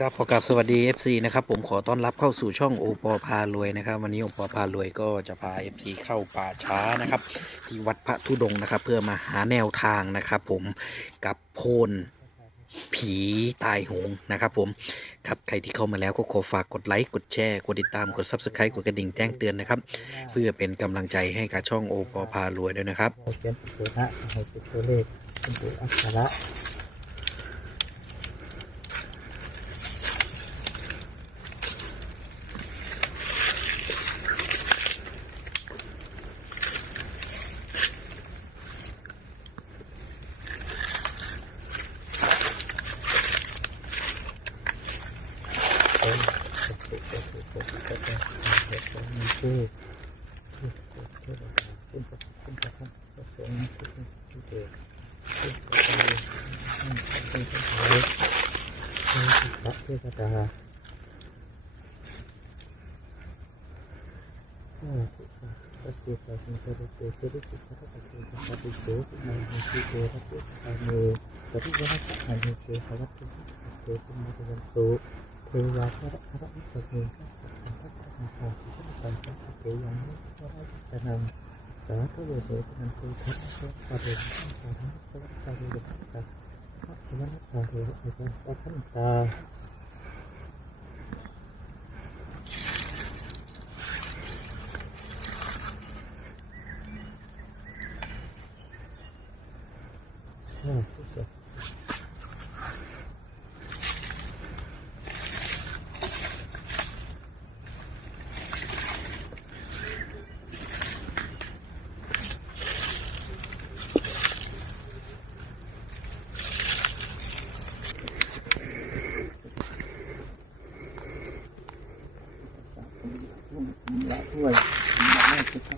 ครับขอกราบสวัสดี FC นะครับผมขอต้อนรับเข้าสู่ช่องโอปอพารวยนะครับ วันนี้โอปอพารวยก็จะพา FC เข้าป่าช้านะครับ ที่วัดพระธุดงค์นะครับ เพื่อมาหาแนวทางนะครับ ผมกับโพนผีตายโหงนะครับ ผมครับใครที่เข้ามาแล้วก็ขอฝากกดไลค์กดแชร์กดติดตามกด Subscribe กดกระดิ่งแจ้งเตือนนะครับ เพื่อเป็นกำลังใจให้กับช่องโอปอพารวยด้วยนะครับให้เป็นตัวนะให้เป็นตัวเลขเป็นตัวอักขระ เป็นสุขเป็นสุขเป็นสุขเป็นสุขเป็นสุขมีชื่อที่ เป็นเทวดาเป็นพระเป็นพระธรรมพระสงฆ์เป็นผู้เกิดเป็นพระเจ้าเป็นพระไทยเป็นพระเทวดาสาธุสาธุสัพเพสัมพุทธเจ้าเจริสิกขะตะเกสัพพะติโสติมาหิสิเกระเกตาเมปริวะนะสัมหิเกสวัตถุสัพเพตุมาตุวันตุ เทวาสระพระอิศเมฆสัพพะสัมภาสัพพะสัมภะเกยังพระราชนังสาธุโยเดชนันตุทัพพระปะเรนสัมภาระสวัสดิ์เรตัสสะพระสมณะตาเรเอตัสสะขันตาสาธุสาธุ ละด้วยละไม่พุทธะ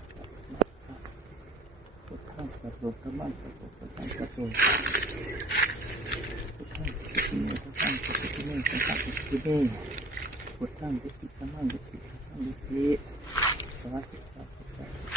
พุทธังกระโดดกระมันกระโดดกระมันกระโดด พุทธังพุทธิเมพุทธังพุทธิเมพุทธังพุทธิเมพุทธังพุทธิกระมันพุทธิกระมันพุทธิสวัสดีสวัสดี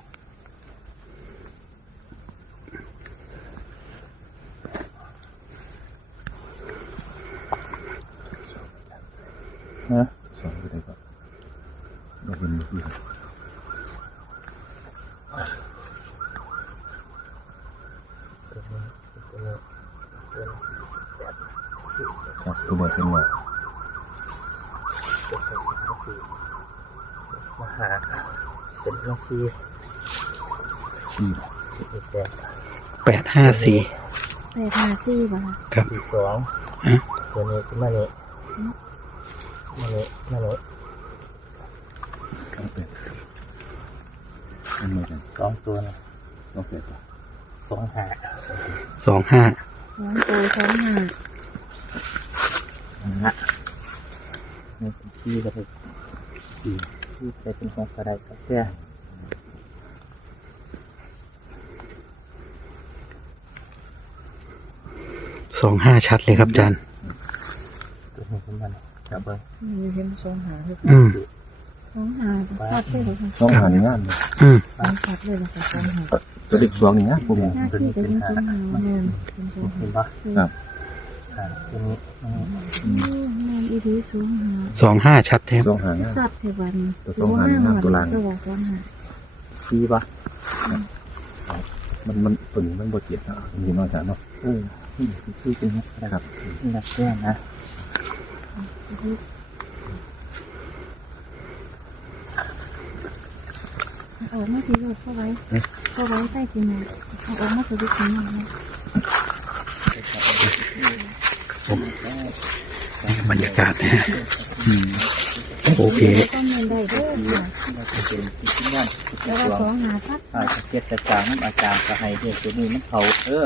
ครับตัวเบอร์เป็นว่ามาหาเป็นนาทีแปดห้าสี่แปดห้าสี่ป่ะครับสองตัวนี้มาเน่ยมาเน่ยมาเน่ยสองตัวนะลองเปลี่ยน สองห้าสองห้าน้องสองห้านะนี่ขี้ก็ไปขี้ไปเป็นของกระไดก็ะเพื่สองห้าชัดเลยครับอาจารย์ตัวนี้เป็นมันจับไปนี่เป็นสองหาอืม สองหาต้องหันงานอืมสตัดเลยค่ะตัวด็กสวงนี่นะผมหน้าที่เป็นสองหาเงินป็นสอครับตัวนี้แม่อีดีสองห้าชัดแทบสองหางานชัดเทวันสองหางานตัวลานสองหาฟีปะมันมันฝืนมันบดเจ็บนะมีน้อยสารเนาะเออที่จริงนะครับนี่นะแก้นะ ออกมาสีรถเข้าไว้เข้าไว้ใต้ทีหนึ่งเอาออกมาสีรถสีหนึ่งบรรยากาศนะฮะโอเคก็เงินได้ด้วยแล้วก็ของหาพักอาจจะเจ็ดแต่กลางน้ำอาจารย์ก็ให้เด็กตัวนี้มันเผาเออ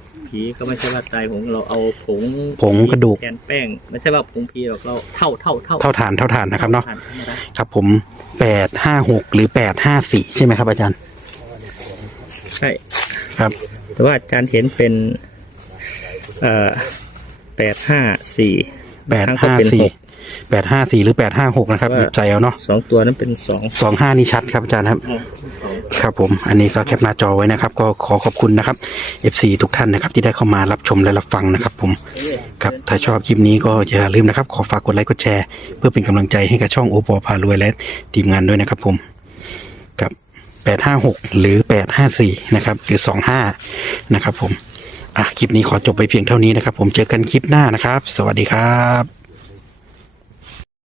ผีก็ไม่ใช่ว่าตายผงเราเอาผงผงกระดูก แทนแป้ง ไม่ใช่ว่าผงผีหรอกเราเท่าเท่าเท่าเท่าฐานเท่าฐานนะครับเนาะทานธรรมดาครับผมแปดห้าหกหรือแปดห้าสี่ใช่ไหมครับอาจารย์ ใช่ครับ แต่ว่าอาจารย์เห็นเป็นเอ่อแปดห้าสี่แปดครั้งก็ห้าเป็นสี่หกแปดห้าสี่หรือแปดห้าหกนะครับว่าหยิบใจเอาเนาะสองตัวนั้นเป็นสองสองห้านี่ชัดครับอาจารย์ครับ ครับผมอันนี้ก็แคปหน้าจอไว้นะครับ ก็ขอขอบคุณนะครับ FC ทุกท่านนะครับที่ได้เข้ามารับชมและรับฟังนะครับ ผมครับถ้าชอบคลิปนี้ก็อย่าลืมนะครับ ขอฝากกดไลค์กดแชร์ เพื่อเป็นกำลังใจให้กับช่องโอปอพารวยและทีมงานด้วยนะครับ ผมกับ856 หรือ 854นะครับหรือ 25 นะครับ ผมอะคลิปนี้ขอจบไปเพียงเท่านี้นะครับ ผมเจอกันคลิปหน้านะครับ สวัสดีครับ